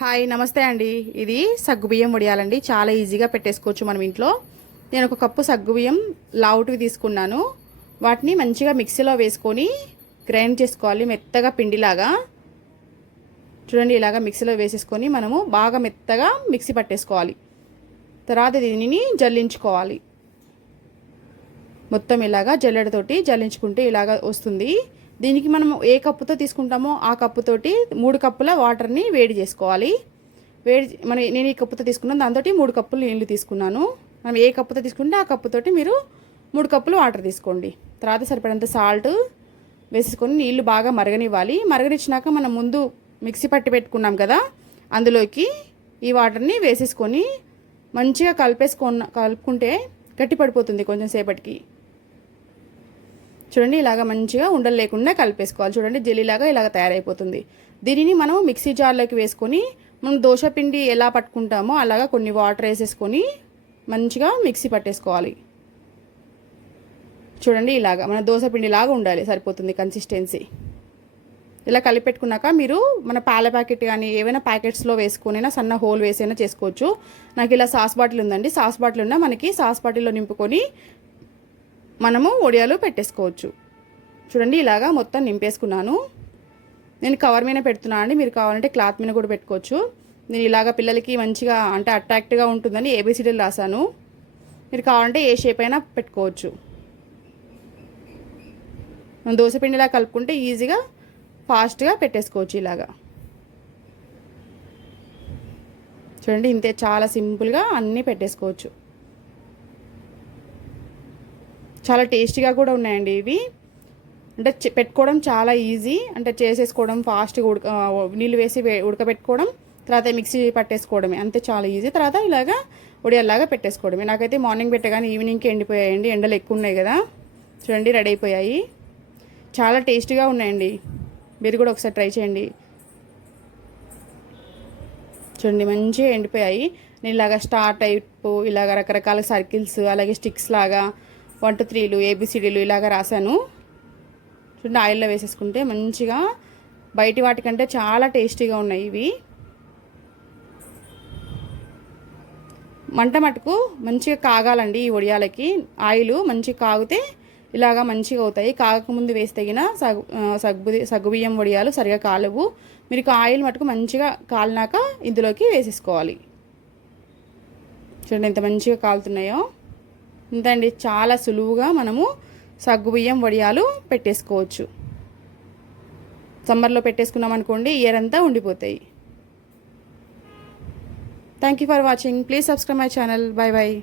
Hi నమస్తే అండి. ఇది సగ్గుబియ్యం వడియాలండి. చాలా ఈజీగా పెట్టేసుకోవచ్చు మనం ఇంట్లో. నేను ఒక కప్పు సగ్గుబియ్యం లావుటివి తీసుకున్నాను. వాటిని మంచిగా మిక్సీలో వేసుకొని గ్రైండ్ చేసుకోవాలి. మెత్తగా పిండిలాగా. చూడండి ఇలాగా మిక్సీలో వేసేసుకొని మనము బాగా మెత్తగా మిక్సీ పట్టేసుకోవాలి. తర్వాత దీనిని జల్లించుకోవాలి. మొత్తం ఇలాగా జల్లెడతోటి జల్లించుకుంటే ఇలాగా వస్తుంది. దీనికి మనం ఏ కప్పుతో తీసుకుంటామో ఆ కప్పుతోటి మూడు కప్పుల వాటర్ని వేడి చేసుకోవాలి. వేడి మన నేను ఈ కప్పుతో తీసుకున్నాను దాంతో మూడు కప్పులు నీళ్ళు తీసుకున్నాను. మనం ఏ కప్పుతో తీసుకుంటే ఆ కప్పుతోటి మీరు మూడు కప్పులు వాటర్ తీసుకోండి. తర్వాత సరిపడంత సాల్ట్ వేసుకొని నీళ్ళు బాగా మరగనివ్వాలి. మరగనిచ్చినాక మనం ముందు మిక్సీ పట్టి పెట్టుకున్నాం కదా అందులోకి ఈ వాటర్ని వేసేసుకొని మంచిగా కలిపేసుకున్న కలుపుకుంటే గట్టి పడిపోతుంది కొంచెం సేపటికి. చూడండి ఇలాగ మంచిగా ఉండలు లేకుండా కలిపేసుకోవాలి. చూడండి జెల్లీలాగా ఇలాగ తయారైపోతుంది. దీనిని మనం మిక్సీ జార్లోకి వేసుకొని మనం దోశ పిండి ఎలా పట్టుకుంటామో అలాగా కొన్ని వాటర్ వేసేసుకొని మంచిగా మిక్సీ పట్టేసుకోవాలి. చూడండి ఇలాగా మన దోశ పిండి లాగా ఉండాలి సరిపోతుంది కన్సిస్టెన్సీ ఇలా కలిపెట్టుకున్నాక మీరు మన పాల ప్యాకెట్ కానీ ఏవైనా ప్యాకెట్స్లో వేసుకునైనా సన్న హోల్ వేసైనా చేసుకోవచ్చు. నాకు ఇలా సాస్ బాటిల్ ఉందండి. సాస్ బాటిల్ ఉన్న మనకి సాస్ బాటిల్లో నింపుకొని మనము ఒడియాలు పెట్టేసుకోవచ్చు. చూడండి ఇలాగా మొత్తం నింపేసుకున్నాను. నేను కవర్ మీద పెడుతున్నాను అండి. మీరు కావాలంటే క్లాత్ మీద కూడా పెట్టుకోవచ్చు. నేను ఇలాగ పిల్లలకి మంచిగా అంటే అట్రాక్ట్గా ఉంటుందని ఏబీసీడీలు రాశాను. మీరు కావాలంటే ఏ షేప్ అయినా పెట్టుకోవచ్చు. మనం దోశపిండిలా కలుపుకుంటే ఈజీగా ఫాస్ట్గా పెట్టేసుకోవచ్చు ఇలాగా. చూడండి ఇంతే చాలా సింపుల్గా అన్నీ పెట్టేసుకోవచ్చు. చాలా టేస్టీగా కూడా ఉన్నాయండి ఇవి. అంటే పెట్టుకోవడం చాలా ఈజీ. అంటే చేసేసుకోవడం ఫాస్ట్గా ఉడక నీళ్ళు వేసి ఉడకబెట్టుకోవడం తర్వాత మిక్సీ పట్టేసుకోవడమే. అంతే చాలా ఈజీ. తర్వాత ఇలాగా ఉడియల్లాగా పెట్టేసుకోవడమే. నాకైతే మార్నింగ్ పెట్టగానే ఈవినింగ్కి ఎండిపోయాయండి. ఎండలు ఎక్కువ ఉన్నాయి కదా. చూడండి రెడీ అయిపోయాయి. చాలా టేస్టీగా ఉన్నాయండి. మీరు కూడా ఒకసారి ట్రై చేయండి. చూడండి మంచిగా ఎండిపోయాయి. నేను ఇలాగ స్టార్ టైప్ ఇలాగ రకరకాల సర్కిల్స్ అలాగే స్టిక్స్ లాగా వన్ టూ త్రీలు ఏబిసిడీలు ఇలాగ రాశాను. చూడండి ఆయిల్లో వేసేసుకుంటే మంచిగా బయటి వాటికంటే చాలా టేస్టీగా ఉన్నాయి ఇవి. మంట మటుకు మంచిగా కాగాలండి ఈ ఒడియాలకి. ఆయిల్ మంచిగా కాగితే ఇలాగా మంచిగా అవుతాయి. కాగకముందు వేసి తగిన సగ్గు సగ్గు సగ్గుబియ్యం వడియాలు సరిగా కాలవు. మీరు ఆయిల్ మటుకు మంచిగా కాలినాక ఇందులోకి వేసేసుకోవాలి. చూడండి ఎంత మంచిగా కాలుతున్నాయో. ఇంతండి చాలా సులువుగా మనము సగ్గుబియ్యం వడియాలు పెట్టేసుకోవచ్చు. సమ్మర్లో పెట్టేసుకున్నాం అనుకోండి ఇయర్ అంతా ఉండిపోతాయి. Thank you for watching please subscribe my channel bye bye